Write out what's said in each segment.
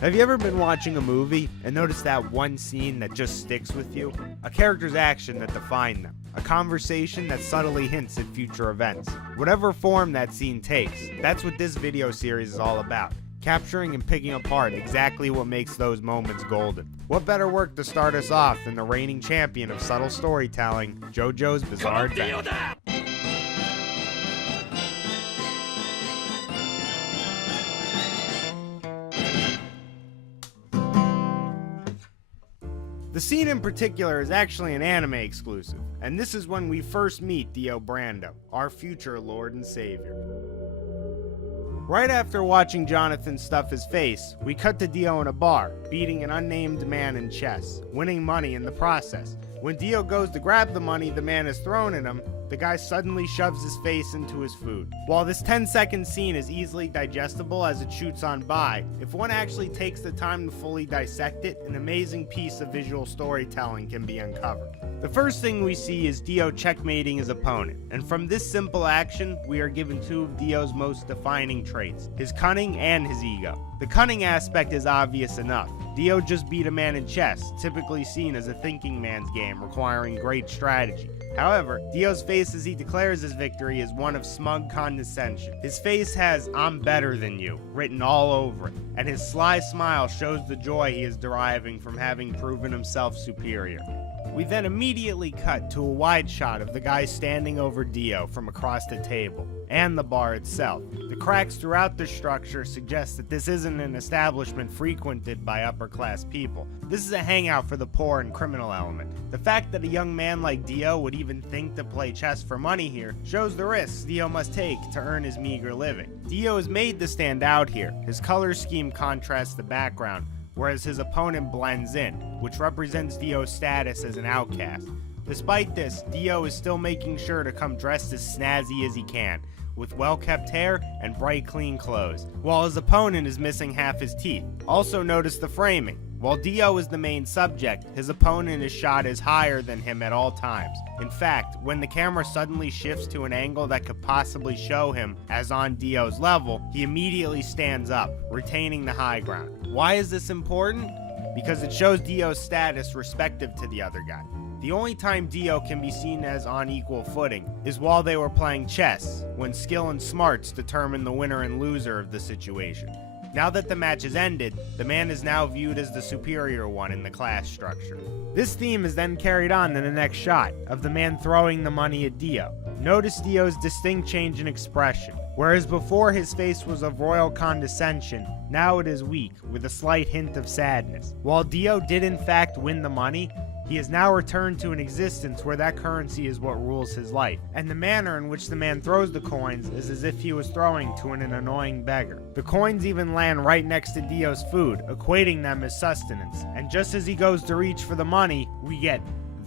Have you ever been watching a movie and noticed that one scene that just sticks with you? A character's action that defined them. A conversation that subtly hints at future events. Whatever form that scene takes, that's what this video series is all about. Capturing and picking apart exactly what makes those moments golden. What better work to start us off than the reigning champion of subtle storytelling, Jojo's Bizarre Adventure. The scene in particular is actually an anime exclusive, and this is when we first meet Dio Brando, our future Lord and Savior. Right after watching Jonathan stuff his face, we cut to Dio in a bar, beating an unnamed man in chess, winning money in the process. When Dio goes to grab the money the man has thrown at him, the guy suddenly shoves his face into his food. While this 10-second scene is easily digestible as it shoots on by, if one actually takes the time to fully dissect it, an amazing piece of visual storytelling can be uncovered. The first thing we see is Dio checkmating his opponent, and from this simple action, we are given two of Dio's most defining traits, his cunning and his ego. The cunning aspect is obvious enough. Dio just beat a man in chess, typically seen as a thinking man's game requiring great strategy. However, Dio's face as he declares his victory is one of smug condescension. His face has "I'm better than you" written all over it, and his sly smile shows the joy he is deriving from having proven himself superior. We then immediately cut to a wide shot of the guy standing over Dio from across the table, and the bar itself. The cracks throughout the structure suggest that this isn't an establishment frequented by upper-class people. This is a hangout for the poor and criminal element. The fact that a young man like Dio would even think to play chess for money here shows the risks Dio must take to earn his meager living. Dio is made to stand out here. His color scheme contrasts the background, whereas his opponent blends in, which represents Dio's status as an outcast. Despite this, Dio is still making sure to come dressed as snazzy as he can, with well-kept hair and bright clean clothes, while his opponent is missing half his teeth. Also notice the framing. While Dio is the main subject, his opponent is shot as higher than him at all times. In fact, when the camera suddenly shifts to an angle that could possibly show him as on Dio's level, he immediately stands up, retaining the high ground. Why is this important? Because it shows Dio's status respective to the other guy. The only time Dio can be seen as on equal footing is while they were playing chess, when skill and smarts determine the winner and loser of the situation. Now that the match has ended, the man is now viewed as the superior one in the class structure. This theme is then carried on in the next shot, of the man throwing the money at Dio. Notice Dio's distinct change in expression. Whereas before his face was of royal condescension, now it is weak, with a slight hint of sadness. While Dio did in fact win the money, he has now returned to an existence where that currency is what rules his life, and the manner in which the man throws the coins is as if he was throwing to an annoying beggar. The coins even land right next to Dio's food, equating them as sustenance, and just as he goes to reach for the money, we get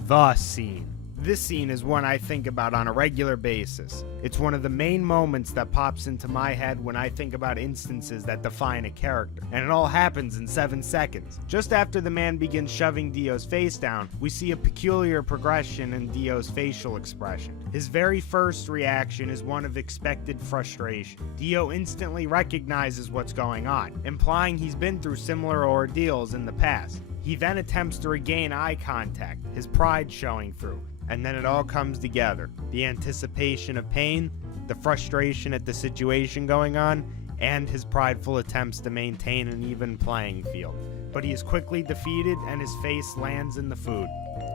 the scene. This scene is one I think about on a regular basis. It's one of the main moments that pops into my head when I think about instances that define a character, and it all happens in 7 seconds. Just after the man begins shoving Dio's face down, we see a peculiar progression in Dio's facial expression. His very first reaction is one of expected frustration. Dio instantly recognizes what's going on, implying he's been through similar ordeals in the past. He then attempts to regain eye contact, his pride showing through. And then it all comes together. The anticipation of pain, the frustration at the situation going on, and his prideful attempts to maintain an even playing field. But he is quickly defeated and his face lands in the food.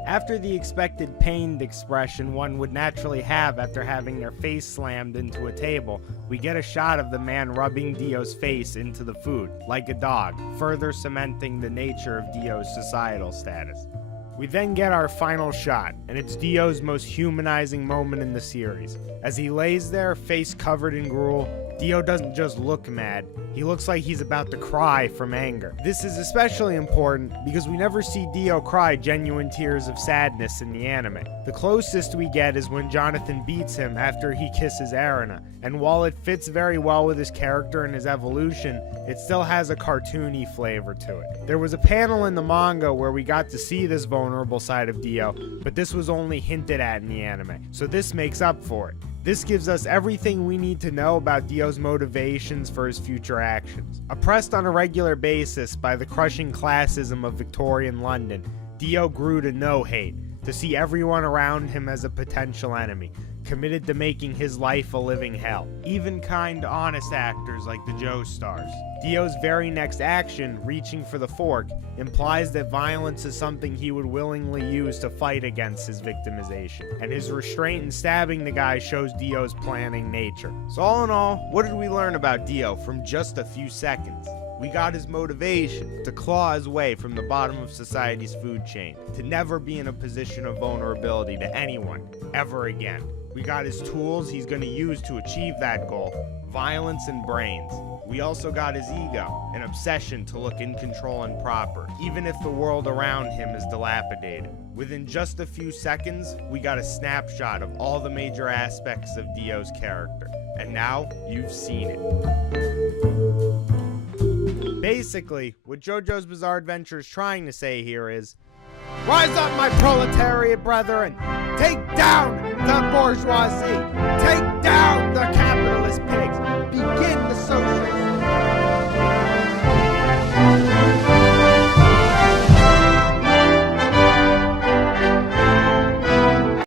After the expected pained expression one would naturally have after having their face slammed into a table, we get a shot of the man rubbing Dio's face into the food, like a dog, further cementing the nature of Dio's societal status. We then get our final shot, and it's Dio's most humanizing moment in the series. As he lays there, face covered in gruel, Dio doesn't just look mad, he looks like he's about to cry from anger. This is especially important because we never see Dio cry genuine tears of sadness in the anime. The closest we get is when Jonathan beats him after he kisses Erina, and while it fits very well with his character and his evolution, it still has a cartoony flavor to it. There was a panel in the manga where we got to see this vulnerable side of Dio, but this was only hinted at in the anime, so this makes up for it. This gives us everything we need to know about Dio's motivations for his future actions. Oppressed on a regular basis by the crushing classism of Victorian London, Dio grew to know hate, to see everyone around him as a potential enemy, committed to making his life a living hell. Even kind, honest actors like the Joe stars. Dio's very next action, reaching for the fork, implies that violence is something he would willingly use to fight against his victimization, and his restraint in stabbing the guy shows Dio's planning nature. So all in all, what did we learn about Dio from just a few seconds? We got his motivation to claw his way from the bottom of society's food chain, to never be in a position of vulnerability to anyone, ever again. We got his tools he's going to use to achieve that goal, violence and brains. We also got his ego, an obsession to look in control and proper, even if the world around him is dilapidated. Within just a few seconds, we got a snapshot of all the major aspects of Dio's character, and now you've seen it. Basically, what JoJo's Bizarre Adventure is trying to say here is, rise up, my proletariat brethren! Take down the bourgeoisie! Take down the